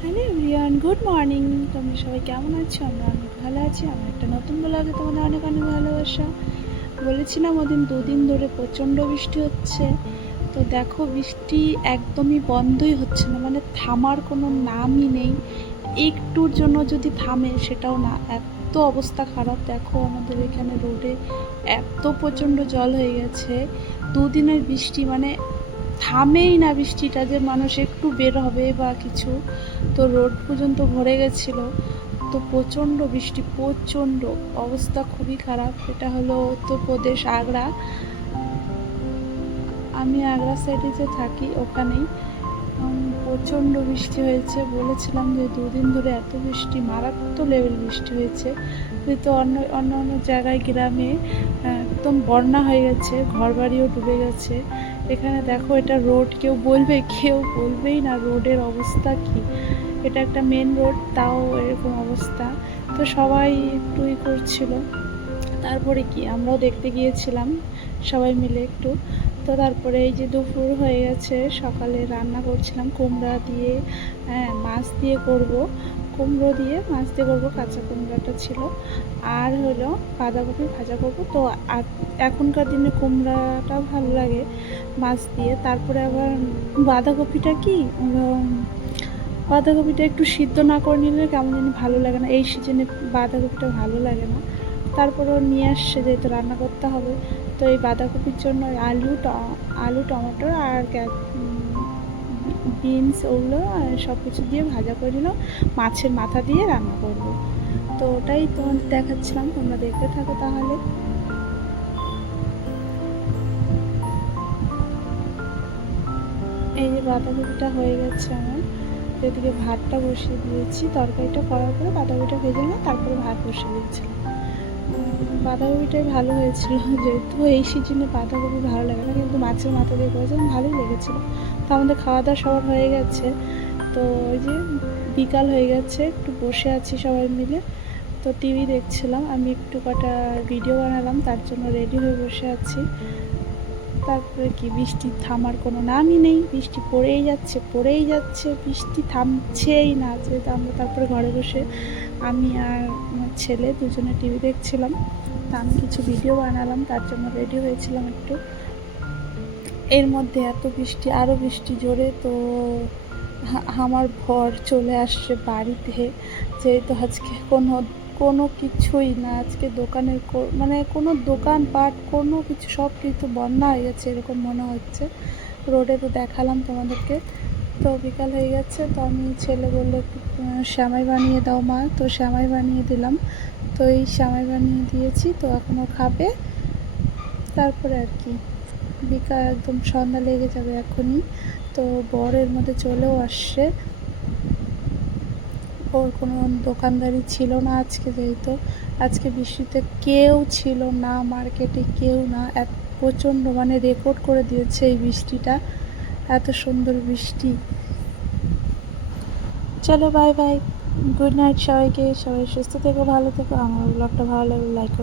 Hello everyone, good morning. তোমরা সবাই কেমন আছো? আমরা অনেক ভালো আছি। আমার একটা নতুন ব্লগে তোমাদের অনেক অনেক ভালোবাসা। বলেছিলাম ওদিন দুদিন ধরে প্রচণ্ড বৃষ্টি হচ্ছে। তো দেখো, বৃষ্টি একদমই বন্ধই হচ্ছে না, মানে থামার কোনো নামই নেই। একটুর জন্য যদি থামে সেটাও না, এত অবস্থা খারাপ। দেখো আমাদের এখানে রোডে এত প্রচণ্ড জল হয়ে গেছে। দুদিনের বৃষ্টি, মানে থামেই না বৃষ্টিটা, যে মানুষ একটু বের হবে বা কিছু, তো রোড পর্যন্ত ভরে গেছিলো। তো প্রচণ্ড বৃষ্টি, প্রচণ্ড অবস্থা খুবই খারাপ। এটা হলো উত্তরপ্রদেশ, আগ্রা। আমি আগ্রা সাইডে যে থাকি ওখানেই প্রচণ্ড বৃষ্টি হয়েছে। বলেছিলাম যে দুদিন ধরে এত বৃষ্টি, মারাত্মক লেভেল বৃষ্টি হয়েছে। কিন্তু অন্য অন্য অন্য জায়গায় গ্রামে একদম বন্যা হয়ে গেছে, ঘরবাড়িও ডুবে গেছে। এখানে দেখো, এটা রোড, কেউ বলবেই না রোডের অবস্থা কী। এটা একটা মেন রোড, তাও এরকম অবস্থা। তো সবাই একটু করছিল। তারপরে কি, আমরাও দেখতে গিয়েছিলাম সবাই মিলে একটু। তো তারপরে এই যে দুপুর হয়ে গেছে, সকালে রান্না করছিলাম কুমড়া দিয়ে, মাছ দিয়ে করব, কুমড়ো দিয়ে মাছ দিয়ে করবো, কাঁচা কুমড়াটা ছিল। আর হলো বাঁধাকপি ভাজা করবো। তো এখনকার দিনে কুমড়াটা ভালো লাগে মাছ দিয়ে। তারপরে আবার বাঁধাকপিটা কি, বাঁধাকপিটা একটু সিদ্ধ না করে নিলে কেমন জানি ভালো লাগে না, এই সিজনে বাঁধাকপিটা ভালো লাগে না। তারপরেও নিয়ে আসছে, যেহেতু রান্না করতে হবে। তো এই বাঁধাকপির জন্য আলু টমেটো আর বিনস, ওগুলো সব কিছু দিয়ে ভাজা করে নিল, মাছের মাথা দিয়ে রান্না করব। তো ওটাই তোমাদের দেখাচ্ছিলাম, তোমরা দেখতে থাকো তাহলে। এই যে বাঁধাকপিটা হয়ে গেছে আমার, এদিকে ভাতটা বসিয়ে দিয়েছি। তরকারিটা করার পরে বাঁধাকপিটা ভেজে নিয়ে তারপরে ভাত বসিয়ে দিয়েছিলাম। বাঁধাকপিটাই ভালো হয়েছিল, যেহেতু এই সিজনে বাঁধাকপি ভালো লাগে না, কিন্তু মাছের মাথা দিয়ে করেছিলাম, ভালোই লেগেছিলো। তো আমাদের খাওয়া দাওয়া সবার হয়ে গেছে। তো ওই যে বিকাল হয়ে গেছে, একটু বসে আছি সবাই মিলে। তো টিভি দেখছিলাম, আমি একটু কটা ভিডিও বানালাম, তার জন্য রেডি হয়ে বসে আছি। তারপরে কি, বৃষ্টি থামার কোনো নামই নেই, বৃষ্টি পড়েই যাচ্ছে, বৃষ্টি থামছেই না। যেহেতু আমরা তারপরে ঘরে বসে আমি আর আমার ছেলে দুজনে টিভি দেখছিলাম। তা আমি কিছু ভিডিও বানালাম, তার জন্য রেডি হয়েছিলাম একটু। এর মধ্যে এত বৃষ্টি, আরও বৃষ্টি জোরে। তো আমার বর চলে আসছে বাড়িতে, যেহেতু আজকে কোনো কিছুই না, আজকে দোকানের মানে কোনো দোকানপাট কোনো কিছু, সব কিছু বন্ধ হয়ে গেছে এরকম মনে হচ্ছে। রোডে তো দেখালাম তোমাদেরকে। তো বিকাল হয়ে গেছে, তো আমি ছেলে বললো একটু সেমাই বানিয়ে দাও মা, তো সেমাই বানিয়ে দিলাম। তো এই সেমাই বানিয়ে দিয়েছি, তো এখনও খাবে। তারপরে আর কি, বিকাল একদম সন্ধ্যা লেগে যাবে এখনই। তো বরের মধ্যে চলেও আসছে, ওর কোনো দোকানদারি ছিল না আজকে, যেহেতু আজকে বৃষ্টিতে কেউ ছিল না মার্কেটে, কেউ না। প্রচণ্ড, মানে রেকর্ড করে দিয়েছে এই বৃষ্টিটা, এত সুন্দর বৃষ্টি। চলো বাই বাই, গুড নাইট সবাইকে। সবাই সুস্থ থেকো, ভালো থেকো। আমার ব্লগটা ভালো লাগলে লাইক